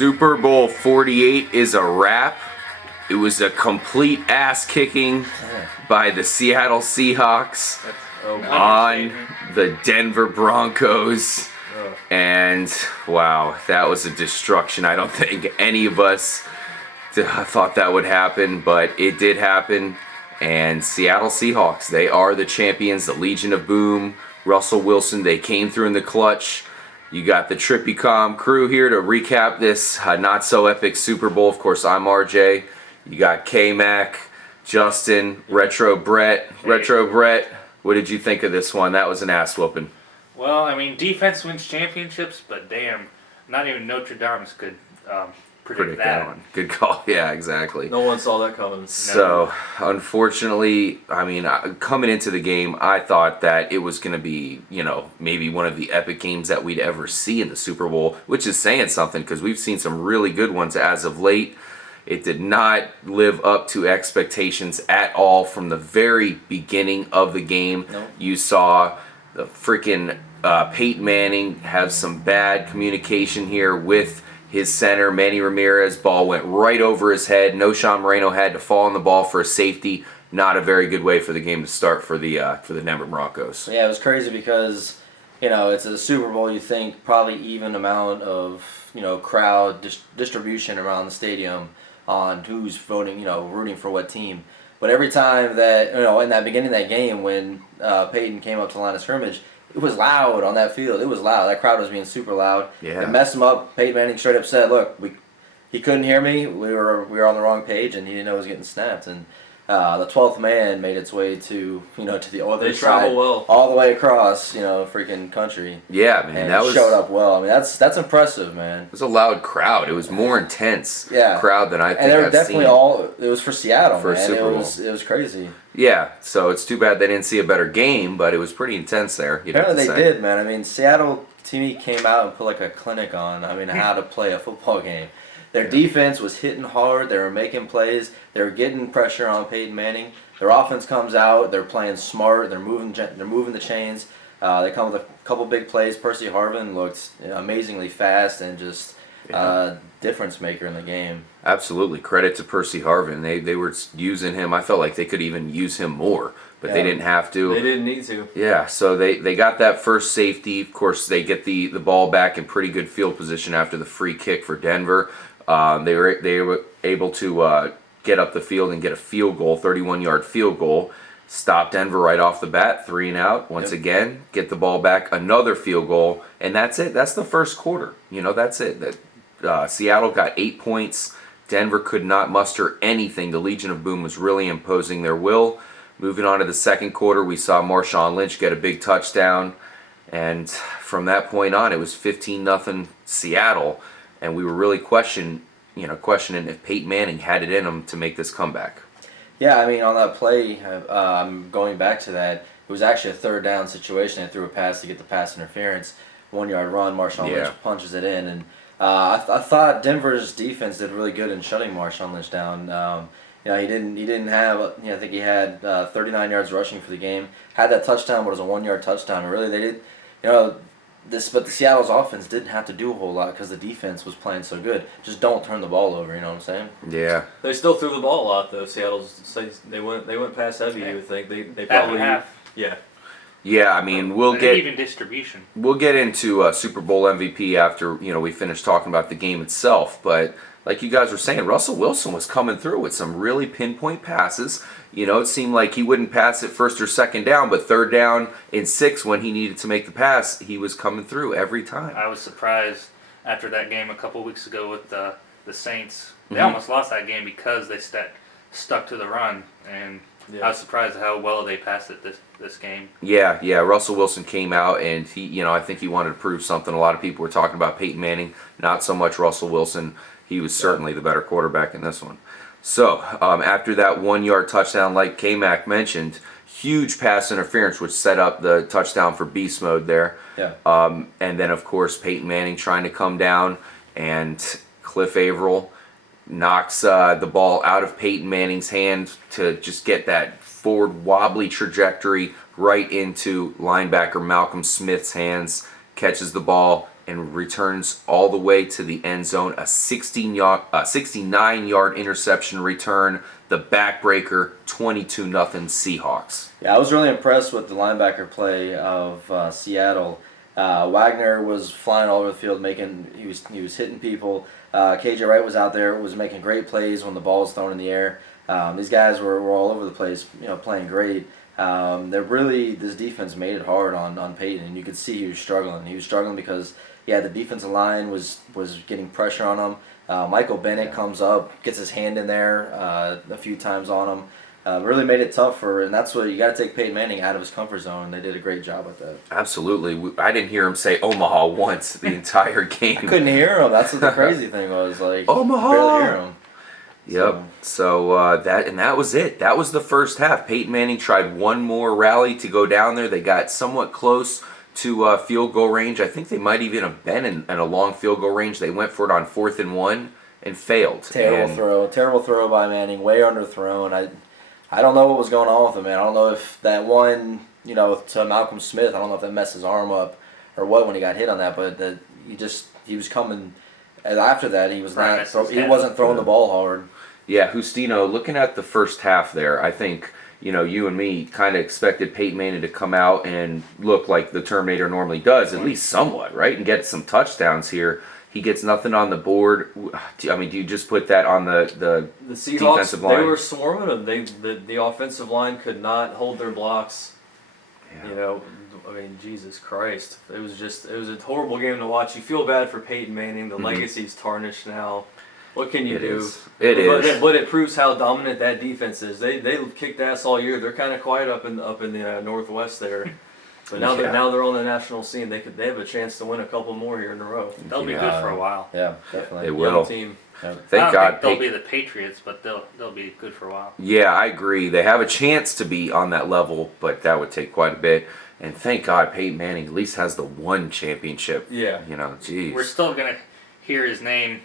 Super Bowl 48 is a wrap. It was a complete ass kicking by the Seattle Seahawks on the Denver Broncos. And wow, that was a destruction. I don't think any of us thought that would happen, but it did happen. And Seattle Seahawks, they are the champions, the Legion of Boom. Russell Wilson, they came through in the clutch. You got the Trippy.com crew here to recap this not-so-epic Super Bowl. Of course, I'm RJ. You got K-Mac, Justin, Retro Brett. Retro Brett, what did you think of this one? That was an ass-whooping. Well, I mean, defense wins championships, but damn, not even Notre Dame could predict that one. Good call. Yeah, exactly. No one saw that coming. So, unfortunately, I mean, coming into the game, I thought that it was going to be, maybe one of the epic games that we'd ever see in the Super Bowl, which is saying something because we've seen some really good ones as of late. It did not live up to expectations at all from the very beginning of the game. Nope. You saw the freaking Peyton Manning have some bad communication here with his center, Manny Ramirez. Ball went right over his head. Sean Moreno had to fall on the ball for a safety. Not a very good way for the game to start for the Denver Broncos. Yeah, it was crazy because, it's a Super Bowl. You think probably even amount of, crowd distribution around the stadium on who's voting, rooting for what team. But every time that, in that beginning of that game when Peyton came up to the line of scrimmage, it was loud on that field. It was loud. That crowd was being super loud. Yeah. It messed him up. Peyton Manning straight up said, "Look, he couldn't hear me. We were on the wrong page, and he didn't know he was getting snapped." And the 12th man made its way to the other They side, travel well, all the way across freaking country. Yeah, man, And that was showed up well. I mean, that's impressive, man. It was a loud crowd. It was more intense crowd than I think and they were I've definitely seen. It was for Seattle, for a man. Super Bowl. It was crazy. Yeah, so it's too bad they didn't see a better game, but it was pretty intense there. Apparently they did, man. I mean, Seattle to me came out and put like a clinic on. I mean, how to play a football game. Their defense was hitting hard. They were making plays. They were getting pressure on Peyton Manning. Their offense comes out. They're playing smart. They're moving the chains. They come with a couple big plays. Percy Harvin looked amazingly fast and just difference maker in the game. Absolutely. Credit to Percy Harvin. They were using him. I felt like they could even use him more, but they didn't have to. They didn't need to. Yeah, so they got that first safety. Of course, they get the ball back in pretty good field position after the free kick for Denver. They were able to get up the field and get a field goal, 31-yard field goal. Stop Denver right off the bat, 3 and out. Once again, get the ball back, another field goal, and that's it. That's the first quarter. That's it. Seattle got 8 points. Denver could not muster anything. The Legion of Boom was really imposing their will. Moving on to the second quarter, we saw Marshawn Lynch get a big touchdown, and from that point on, it was 15-0 Seattle, and we were really questioning if Peyton Manning had it in him to make this comeback. Yeah, I mean, on that play, going back to that, it was actually a third down situation. They threw a pass to get the pass interference. 1-yard run, Marshawn Lynch punches it in. And I thought Denver's defense did really good in shutting Marshawn Lynch down. He didn't have, I think he had 39 yards rushing for the game. Had that touchdown, but it was a 1-yard touchdown. And really, they did, but the Seattle's offense didn't have to do a whole lot because the defense was playing so good. Just don't turn the ball over, you know what I'm saying? Yeah. They still threw the ball a lot though. They went pass heavy. You would think they probably half. Yeah. Yeah, I mean even distribution. We'll get into Super Bowl MVP after we finish talking about the game itself. But like you guys were saying, Russell Wilson was coming through with some really pinpoint passes. It seemed like he wouldn't pass it first or second down, but third down and 6 when he needed to make the pass, he was coming through every time. I was surprised after that game a couple weeks ago with the Saints. They almost lost that game because they stuck to the run, and I was surprised at how well they passed it this game. Yeah. Russell Wilson came out, and he, I think he wanted to prove something. A lot of people were talking about Peyton Manning, not so much Russell Wilson. He was certainly the better quarterback in this one. So, after that 1-yard touchdown, like K-Mac mentioned, huge pass interference, which set up the touchdown for beast mode there. Yeah. And then, of course, Peyton Manning trying to come down, and Cliff Averill knocks the ball out of Peyton Manning's hand to just get that forward wobbly trajectory right into linebacker Malcolm Smith's hands, catches the ball, and returns all the way to the end zone. A 69-yard interception return. The backbreaker, 22-0 Seahawks. Yeah, I was really impressed with the linebacker play of Seattle. Wagner was flying all over the field, he was hitting people. KJ Wright was out there, was making great plays when the ball was thrown in the air. These guys were all over the place, playing great. This defense made it hard on Peyton, and you could see he was struggling. He was struggling because the defensive line was getting pressure on him. Michael Bennett comes up, gets his hand in there a few times on him. Really made it tough and that's what you got to take Peyton Manning out of his comfort zone, and they did a great job with that. Absolutely. I didn't hear him say Omaha once the entire game. I couldn't hear him. That's what the crazy thing was. Omaha! Barely hear him. Yep. So that was it. That was the first half. Peyton Manning tried one more rally to go down there. They got somewhat close to field goal range. I think they might even have been in a long field goal range. They went for it on 4th and 1 and failed. Terrible throw by Manning. Way underthrown. I don't know what was going on with him, man. I don't know if that one, to Malcolm Smith, I don't know if that messed his arm up or what when he got hit on that, but he was coming. And after that, he wasn't throwing the ball hard. Yeah, Justino, looking at the first half there, I think, you and me kind of expected Peyton Manning to come out and look like the Terminator normally does, at least somewhat, right? And get some touchdowns here. He gets nothing on the board. I mean, do you just put that on the Seahawks, defensive line? They were swarming them. The offensive line could not hold their blocks. Yeah. Jesus Christ. It was a horrible game to watch. You feel bad for Peyton Manning. The legacy's tarnished now. What can you do? It is. But it proves how dominant that defense is. They kicked ass all year. They're kind of quiet up in the Northwest there. But now they're on the national scene. They have a chance to win a couple more here in a row. They'll be good for a while. Yeah, definitely. They will. Young team. Yeah. Thank God. They'll be the Patriots, but they'll be good for a while. Yeah, I agree. They have a chance to be on that level, but that would take quite a bit. And thank God Peyton Manning at least has the one championship. Yeah. Geez. We're still going to hear his name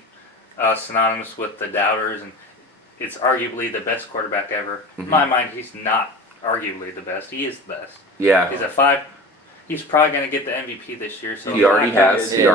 synonymous with the doubters, and it's arguably the best quarterback ever. In my mind, he's not arguably the best. He is the best. Yeah. He's probably going to get the MVP this year. So He already has. He's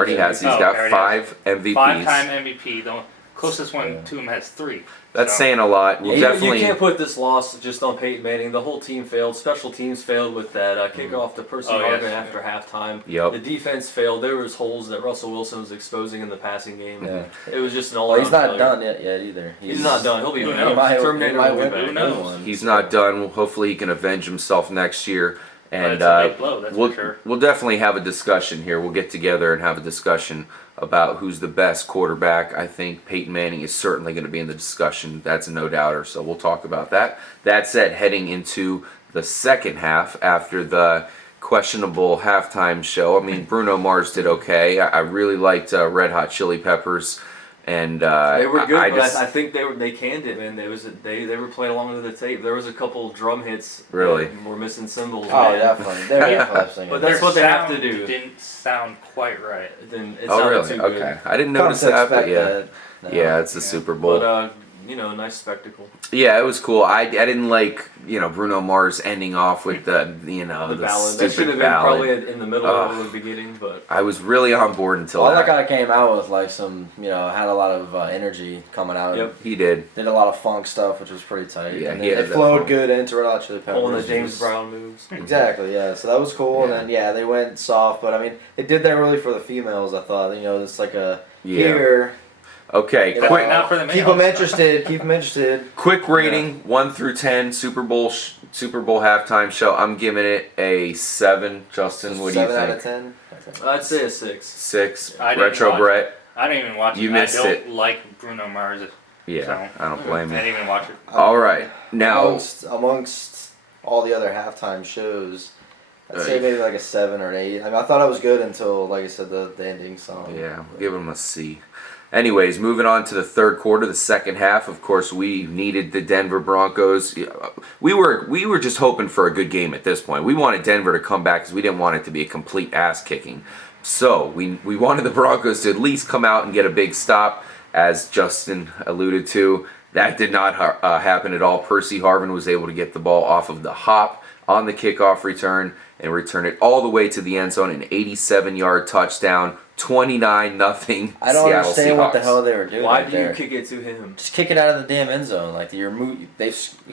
got 5 MVPs. 5-time MVP. The closest one to him has 3. That's saying a lot. We'll You definitely. can't put this loss just on Peyton Manning. The whole team failed. Special teams failed with that kickoff to Percy Harvin after halftime. Yep. The defense failed. There was holes that Russell Wilson was exposing in the passing game. Yeah. It was just an all-around He's not failure. done yet either. He's not done. He'll be Who back. knows? Terminator will be back. Who knows? He's not done. Hopefully, he can avenge himself next year. And It's a big blow, that's for sure. We'll definitely have a discussion here. We'll get together and have a discussion about who's the best quarterback. I think Peyton Manning is certainly going to be in the discussion. That's a no-doubter, so we'll talk about that. That said, heading into the second half after the questionable halftime show, I mean, Bruno Mars did okay. I really liked Red Hot Chili Peppers. And They were good, I but I think they canned it, man. They were playing along to the tape. There was a couple drum hits. Really? That were missing cymbals. Oh, man. definitely. They're definitely singing. But that's what they have to do. Didn't sound quite right. Then it Oh, sounded really? too Okay. good. I didn't Come notice to that, but expect yeah. that. No. Yeah, it's the Super Bowl. But nice spectacle. Yeah, it was cool. I didn't like Bruno Mars ending off with the The ballad. stupid That should have been ballad. probably in the middle or the beginning, but I was really on board until Well, that. that guy came out with some, had a lot of energy coming out. Yep. He did. Did a lot of funk stuff, which was pretty tight. Yeah, and he then had it that flowed funk. good into Red Hot Chili Peppers. pulling the James It was- Brown moves. Exactly, yeah. So that was cool. Yeah. And then, they went soft. But, I mean, they did that really for the females, I thought. It's like a Yeah. here. Okay, you know, quick Now for the keep males. them interested. Keep them interested. quick rating 1 through 10 Super Bowl halftime show. I'm giving it a 7. Justin, what do you 7 out of think? 10. I'd say a 6. 6. I didn't Retro watch Brett. I didn't even watch it. You missed I don't it. like Bruno Mars. Yeah, So, I don't blame I you. didn't even watch it. All right, now Amongst all the other halftime shows, I'd say Right. maybe like a 7 or an 8. I mean, I thought it was good until, like I said, the ending song. yeah, we'll give him a C. Anyways, moving on to the third quarter, the second half. Of course, we needed the Denver Broncos. We were just hoping for a good game at this point. We wanted Denver to come back because we didn't want it to be a complete ass kicking. So we wanted the Broncos to at least come out and get a big stop, as Justin alluded to. That did not happen at all. Percy Harvin was able to get the ball off of the hop on the kickoff return and return it all the way to the end zone, an 87-yard touchdown, 29-000 I don't Seattle understand Seahawks. what the hell they were doing. Why right do you there. kick it to him? Just kick it out of the damn end zone. Like come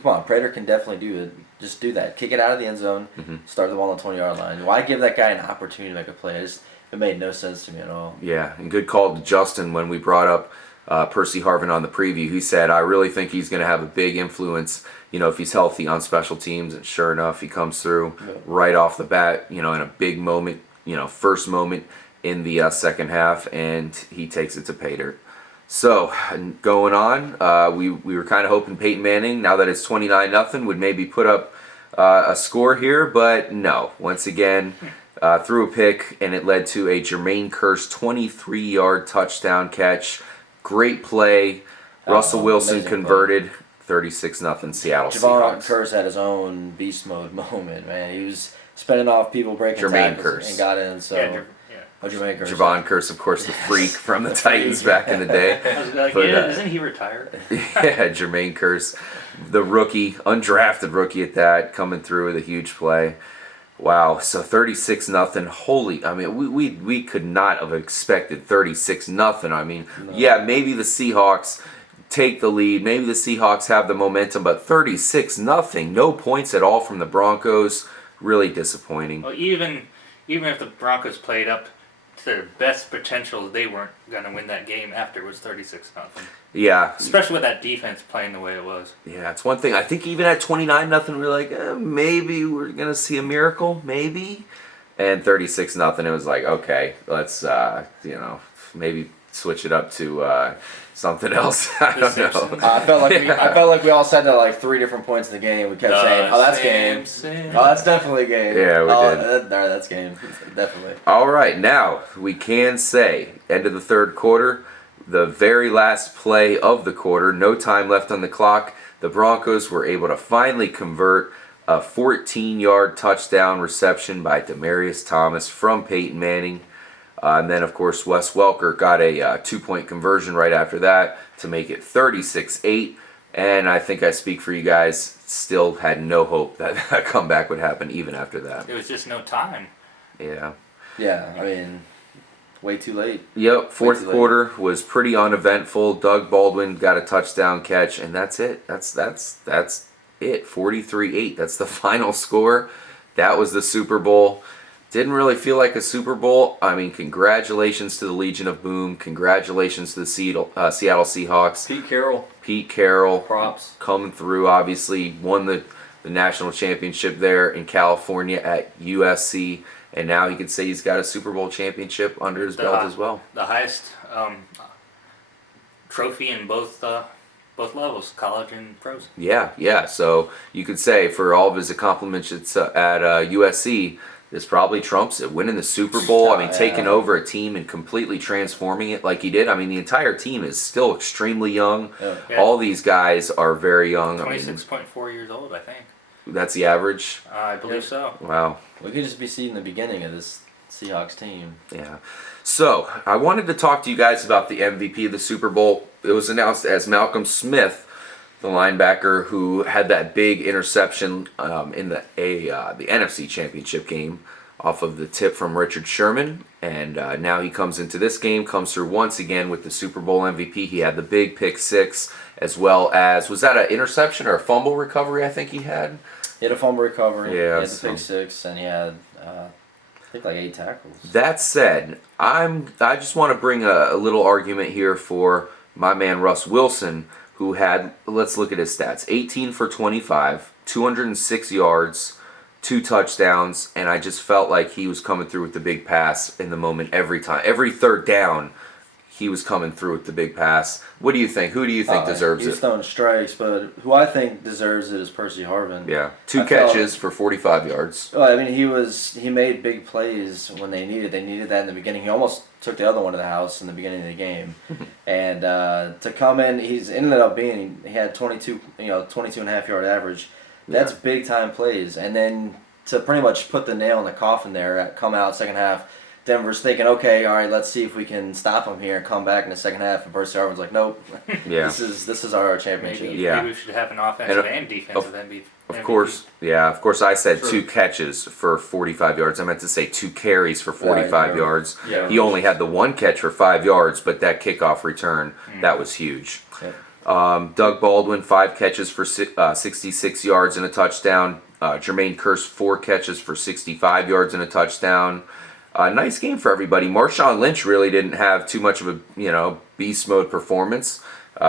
on, Prater can definitely do it. Just do that. Kick it out of the end zone. Start the ball on the 20-yard line. Why give that guy an opportunity to make a play? It made no sense to me at all. Yeah, and good call to Justin when we brought up Percy Harvin on the preview. He said, I really think he's going to have a big influence, if he's healthy on special teams. And sure enough, he comes through right off the bat, in a big moment, first moment in the second half, and he takes it to pay dirt. So, going on, we were kind of hoping Peyton Manning, now that it's 29-0, would maybe put up a score here, but no. Once again, threw a pick, and it led to a Jermaine Kearse 23-yard touchdown catch. Great play. Russell Wilson converted. 36-0 Seattle Javon Seahawks. Kearse had his own beast mode moment, man. He was spinning off people, breaking Jermaine tackles, Kearse. and got in. So, Jermaine Kearse. Javon Kearse, of course, the freak from the Titans back in the day. I was like, But, isn't he retired? Yeah, Jermaine Kearse, the rookie, undrafted rookie at that, coming through with a huge play. Wow, so 36-0. Holy, I mean, we could not have expected 36-0. I mean, yeah, maybe the Seahawks take the lead. Maybe the Seahawks have the momentum, but 36-0. No points at all from the Broncos. Really disappointing. Well, even if the Broncos played up to their best potential, they weren't going to win that game after it was 36-0. Yeah. Especially with that defense playing the way it was. Yeah, it's one thing. I think even at 29-0, we're like, maybe we're going to see a miracle, maybe. And 36-0, it was like, okay, let's, maybe switch it up to something else. I don't know. I felt like we all said that like 3 different points in the game. We kept saying, "Oh, that's game. Oh, that's definitely game." Yeah, we did. That's game. Definitely. All right, now we can say, end of the third quarter, the very last play of the quarter, no time left on the clock. The Broncos were able to finally convert a 14-yard touchdown reception by Demaryius Thomas from Peyton Manning. And then, of course, Wes Welker got a 2-point conversion right after that to make it 36-8. And I think I speak for you guys, still had no hope that a comeback would happen even after that. It was just no time. Yeah. Yeah, I mean, way too late. Yep, fourth quarter was pretty uneventful. Doug Baldwin got a touchdown catch, and that's it. That's it. 43-8. That's the final score. That was the Super Bowl. Didn't really feel like a Super Bowl. I mean, congratulations to the Legion of Boom. Congratulations to the Seattle Seahawks. Pete Carroll. Props. Coming through, obviously. Won the national championship there in California at USC. And now he can say he's got a Super Bowl championship under his belt as well. The highest trophy in both levels, college and pros. Yeah. So you could say for all of his accomplishments at USC, this probably trumps it. Winning the Super Bowl, I mean, taking over a team and completely transforming it like he did. I mean, the entire team is still extremely young. Yeah. All these guys are very young. 26.4 years old, I think. That's the average? I believe so. Wow. We could just be seeing the beginning of this Seahawks team. Yeah. So, I wanted to talk to you guys about the MVP of the Super Bowl. It was announced as Malcolm Smith, the linebacker who had that big interception in the NFC Championship game off of the tip from Richard Sherman. And now he comes into this game, comes through once again with the Super Bowl MVP. He had the big pick six, as well as, was that an interception or a fumble recovery I think he had? He had a fumble recovery. Yeah, He had the pick six, and he had, I think, like 8 tackles. That said, I just want to bring a little argument here for my man Russ Wilson, who had, let's look at his stats, 18 for 25, 206 yards, 2 touchdowns, and I just felt like he was coming through with the big pass in the moment every time. Every third down, he was coming through with the big pass. What do you think? Who do you think deserves He's it? throwing strikes, but who I think deserves it is Percy Harvin. Yeah, 2 catches for 45 yards. Well, I mean, he made big plays when they needed. They needed that in the beginning. He almost took the other one to the house in the beginning of the game, and to come in, he had 22 and a half yard average. That's big time plays, and then to pretty much put the nail in the coffin there, come out second half, Denver's thinking, okay, all right, let's see if we can stop them here and come back in the second half. And Percy Harvin's like, nope, Yeah. this is our championship. Maybe, Yeah. maybe we should have an offensive and defensive MVP. Of course, yeah. Of course, I said Sure. 2 catches for 45 yards. I meant to say 2 carries for 45 Right, yeah. yards. Yeah. He only had the 1 catch for 5 yards, but that kickoff return, that was huge. Yep. Doug Baldwin, 5 catches for 66 yards and a touchdown. Jermaine Kearse, 4 catches for 65 yards and a touchdown. Nice game for everybody. Marshawn Lynch really didn't have too much of a beast mode performance.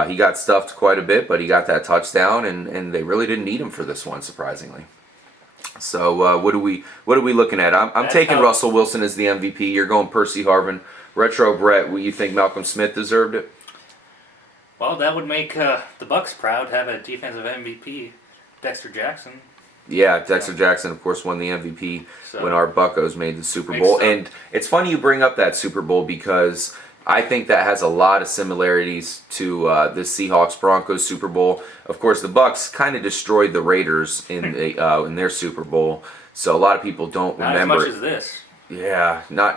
He got stuffed quite a bit, but he got that touchdown, and they really didn't need him for this one, surprisingly. So what are we looking at? I'm taking Russell Wilson as the MVP. You're going Percy Harvin. Retro Brett, you think Malcolm Smith deserved it? Well, that would make the Bucks proud. Have a defensive MVP, Dexter Jackson. Yeah, Dexter Jackson, of course, won the MVP So- when our Buccos made the Super Makes Bowl. sense. And it's funny you bring up that Super Bowl because I think that has a lot of similarities to the Seahawks-Broncos Super Bowl. Of course, the Bucks kind of destroyed the Raiders in their Super Bowl, so a lot of people don't Not remember. as much as this. Yeah, not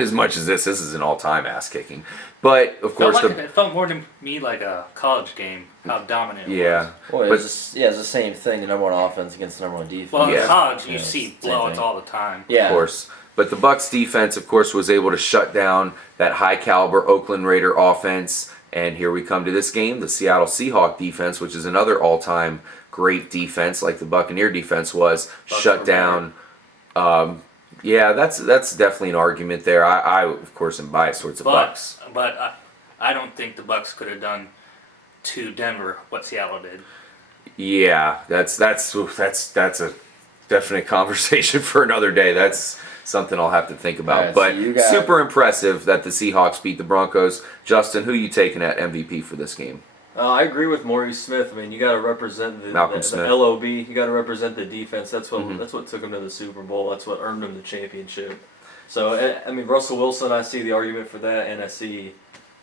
as much as this. This is an all-time ass kicking. But of course, It felt more to me like a college game. How dominant it yeah. was. Well, But- it's the same thing. The number one offense against the number one defense. Well, Yeah. in college, you Yeah, see same blowouts thing. all the time. Yeah, Of course. But the Bucks defense, of course, was able to shut down that high caliber Oakland Raider offense. And here we come to this game, the Seattle Seahawks defense, which is another all-time great defense, like the Buccaneer defense was, Bucks shut were down. Yeah, that's definitely an argument there. I of course am biased towards the Bucks. But I don't think the Bucks could have done to Denver what Seattle did. Yeah, that's a definite conversation for another day. That's something I'll have to think about. All right, but so you got- super impressive that the Seahawks beat the Broncos. Justin, who are you taking at MVP for this game? I agree with Maurice Smith. I mean, you got to represent Malcolm the Smith. LOB. You got to represent the defense. That's what Mhm. that's what took him to the Super Bowl. That's what earned him the championship. So I mean, Russell Wilson, I see the argument for that, and I see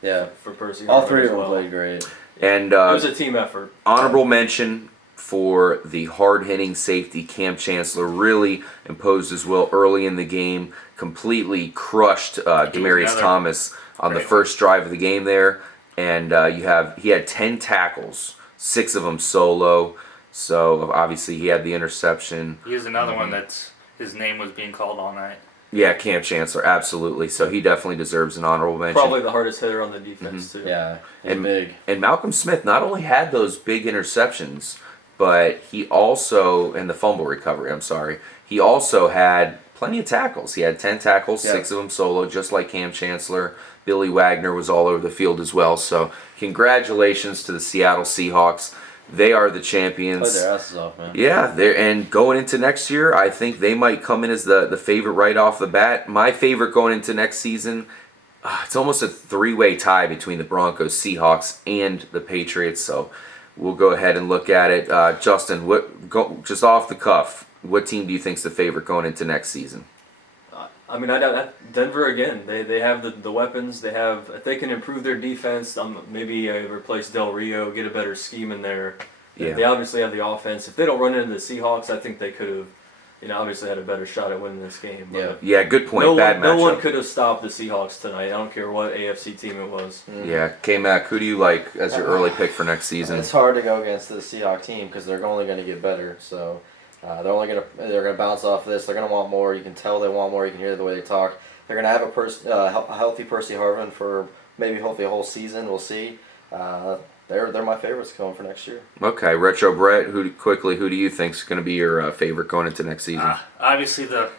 yeah. for Percy. All Harvin three as of them well. played great. And It was a team effort. honorable mention for the hard-hitting safety Cam Chancellor. Really imposed his will early in the game. Completely crushed Demaryius another Thomas on the great first drive of the game there. And he had 10 tackles, 6 of them solo. So obviously he had the interception. He was another one that's his name was being called all night. Yeah, Cam Chancellor, absolutely. So he definitely deserves an honorable mention. Probably the hardest hitter on the defense too. Yeah, he's And- big. And Malcolm Smith not only had those big interceptions, but he also, and the fumble recovery, I'm sorry, he also had plenty of tackles. He had 10 tackles, Yeah. 6 of them solo, just like Cam Chancellor. Billy Wagner was all over the field as well. So congratulations to the Seattle Seahawks. They are the Played champions. their asses off, man. Yeah, and going into next year, I think they might come in as the favorite right off the bat. My favorite going into next season, it's almost a 3-way tie between the Broncos, Seahawks, and the Patriots. So we'll go ahead and look at it. Justin, just off the cuff, what team do you think's the favorite going into next season? I mean, Denver again. They have the weapons. They have if they can improve their defense. Maybe replace Del Rio, get a better scheme in there. Yeah. They obviously have the offense. If they don't run into the Seahawks, I think they could have, obviously had a better shot at winning this game. But Yeah, good point. Bad no one matchup. could have stopped the Seahawks tonight. I don't care what AFC team it was. Yeah, K-Mac, who do you like as your early pick for next season? It's hard to go against the Seahawks team because they're only going to get better. So they're gonna bounce off this. They're gonna want more. You can tell they want more. You can hear the way they talk. They're gonna have a healthy Percy Harvin for maybe hopefully a whole season. We'll see. They're my favorites going for next year. Okay, Retro Brett, who do you think's going to be your favorite going into next season? Obviously, the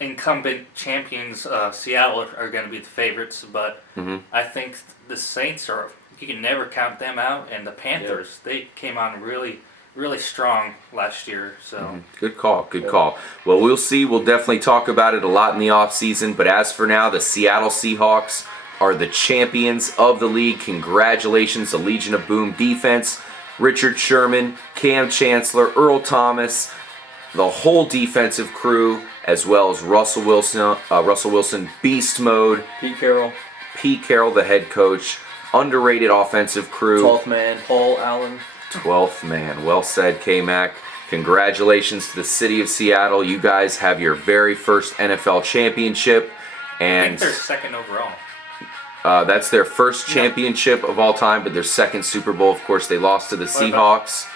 incumbent champions, Seattle, are going to be the favorites, but I think the Saints you can never count them out, and the Panthers, they came on really, really strong last year. So Good call. Well, we'll see. We'll definitely talk about it a lot in the offseason, but as for now, the Seattle Seahawks are the champions of the league. Congratulations, the Legion of Boom defense. Richard Sherman, Cam Chancellor, Earl Thomas, the whole defensive crew, as well as Russell Wilson, beast mode, Pete Carroll, the head coach, underrated offensive crew. 12th man. Paul Allen. 12th man. Well said, K-Mac. Congratulations to the city of Seattle. You guys have your very first NFL championship. I And think they're second overall. that's their first championship of all time, but their second Super Bowl. Of course, they lost to the Seahawks.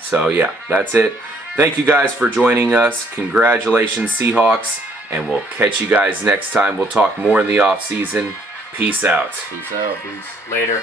So yeah, that's it. Thank you guys for joining us. Congratulations, Seahawks. And we'll catch you guys next time. We'll talk more in the off season. Peace out. Peace out. Peace. Later.